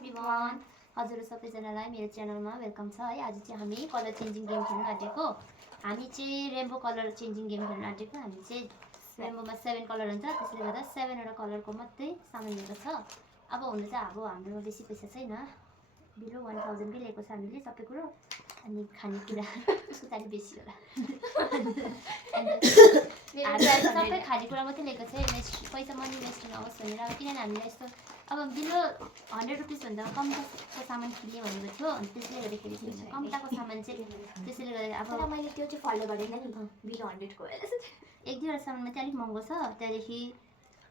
Everyone, हजुर सबैजनालाई मेरो च्यानलमा वेलकम छ है। आज चाहिँ हामी कलर चेन्जिङ गेम खेल्न आँटेको। हामी चाहिँ रेनबो कलर चेन्जिङ गेम खेल्न आँटेको। हामी चाहिँ रेनबोमा 7 कलर हुन्छ, त्यसले गर्दा 7 वटा कलरको मात्रै सामान लिएको छ। अब हुन चाहिँ हाम्रोमा बेसी पैसा छैन, बिलो 1000 कै लिएको छ हामीले सबै कुरो। अनि खानेकुरा उसको चाहिँ बेसी होला। सबै खानेकुरा मात्रै लिएको छ, पैसा मनी वेस्ट नहोस् भनेर। अब किनभने हामीले यस्तो अब बिलो 100 रुपिसभन्दा कम्ताको सामान किन्यो भनेको थियो, अनि त्यसले गर्दाखेरि चाहिँ कम्ताको सामान चाहिँ त्यसैले गर्दा अब मैले त्यो चाहिँ फलो गरेन नि बिलो 100 को एक दुईवटा सामानमा चाहिँ अलिक महँगो छ। त्यहाँदेखि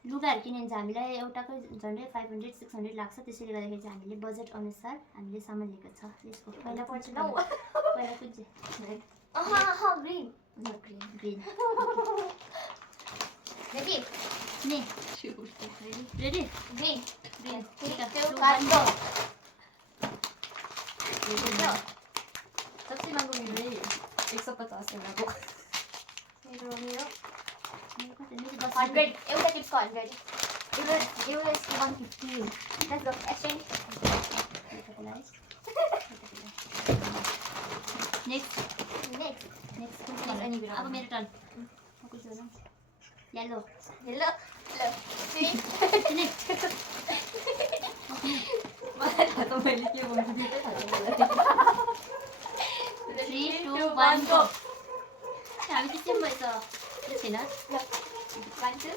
लुगाहरू किन्यो भने चाहिँ हामीलाई एउटाकै झन्डै 500-600 लाग्छ। त्यसैले गर्दाखेरि चाहिँ हामीले बजेट अनुसार हामीले सामान लिएको छ। यसको पहिला पर्छ न पहिला कुन चाहिँ ग्रीन ग्रीन रेडी नि रेडी ग्रीन ग्रीन ठीक है तो तो काट दो सबसे महंगो मेरो 150 को मेरो 100 100 एउटा टिप्सको 100 एउटा 150 लेट्स गो एक्सचेन्ज नेक्स्ट अब मेरो टर्न येलो हेलो ग्रीन मलाई थाहा त मैले के भन्छु दिदै थाहा छ 3 2 1 गो। हामी के भएछ छैन 1 2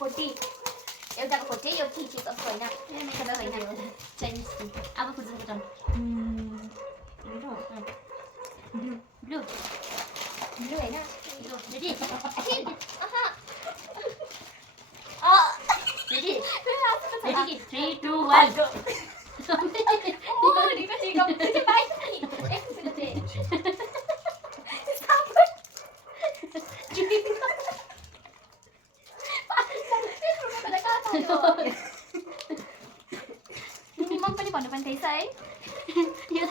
40 एउटाको 40 यो टी चिज अफ हैन चाइनिज अब खुर्जनको टर्न मेरो ब्लू ब्लू हैन ready ready ready 3 2 1 go. Minimum पनि भन्नुपर्ने रहेछ है यो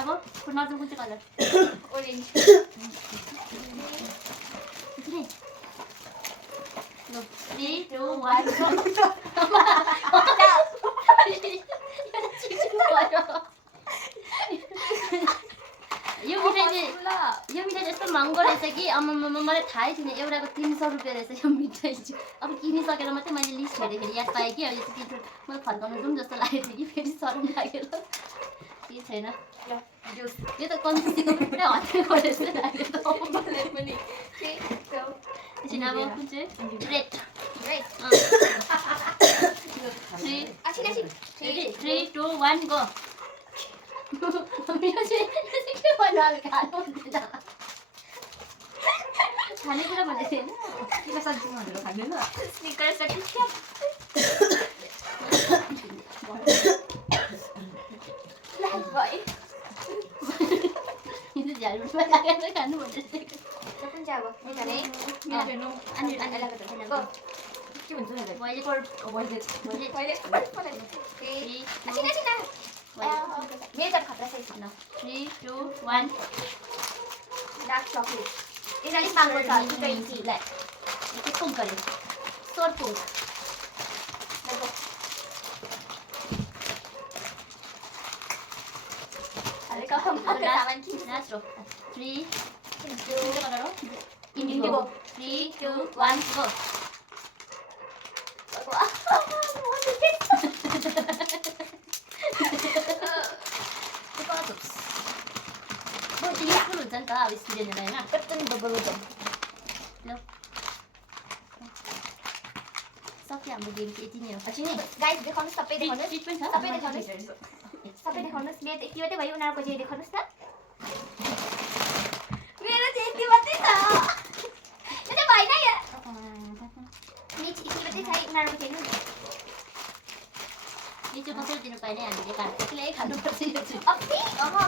अब नजम कुन चाहिँ कलर ओरेन्ज 3 2 1 गो। यो मिठाई यस्तो महँगो रहेछ कि आमामा मलाई थाहै थिएन। एउटाको 300 रुपियाँ रहेछ यो मिठाई चाहिँ। अब किनिसकेर मात्रै मैले लिस्ट हेर्दाखेरि याद पाएँ कि अब यो चाहिँ मैले फर्काउनु जाउँ जस्तो लागेको थियो कि फेरि सरम लागेर केही छैन। यो त कन्सिसीको पुरै हटेको जस्तो लाग्यो त मलाई पनि। एकछिन अब कुन चाहिँ रेड 3 2 1 गो। यो चाहिँ के भन्नु खानेकुरा भनेको थिएन किन सब्जी भनेर खाँदैन स्निकर्स र किट लाइक भाइ यो झ्यालमा लागेर खानु भनेको कुन चाहिँ अब निकाले मेरो अनि गो के भन्छ नि मैले पहिले 3 मेरो त खतरा छ 3 2 1 डार्क चकलेट यो अलिक महँगो छ 220 लाई के कम गरे सोर्पो अरे कम सामान किन लास्ट रो 3 इंडिगो कलर हो इंडिगो 3 2 1 गो। युजफुल हुन्छ नि त अब स्टुडेन्टहरूलाई होइन। कैप्टन बबलगम ल सक्यो हाम्रो गेम चाहिँ यति नै हो। अछि नि गाइस देखाउनुस् सबै देखाउनुस् ट्रिट पनि छ सबै देखाउनुस् सबै देखाउनुस् मेरो यति मात्रै भयो उनीहरुको चाहिँ देखाउनुस् न मेरो चाहिँ यति मात्रै छ यो चाहिँ भएन यो मेरो चाहिँ यति मात्रै छ उनीहरुको चाहिँ नि यो चाहिँ कसरी दिनु पाएन हामीले एक्लै खानुपर्छ यो चाहिँ।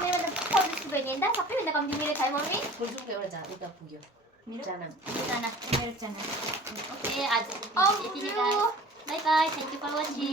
मेरो त 40 रुपैयाँ नि त सबैभन्दा कम्ती मेरो छ मम्मी फुलजुको एउटा उता पुग्यो मेरो जाना मेरो च्यानल ओके आज यति नै guys bye bye thank you for watching.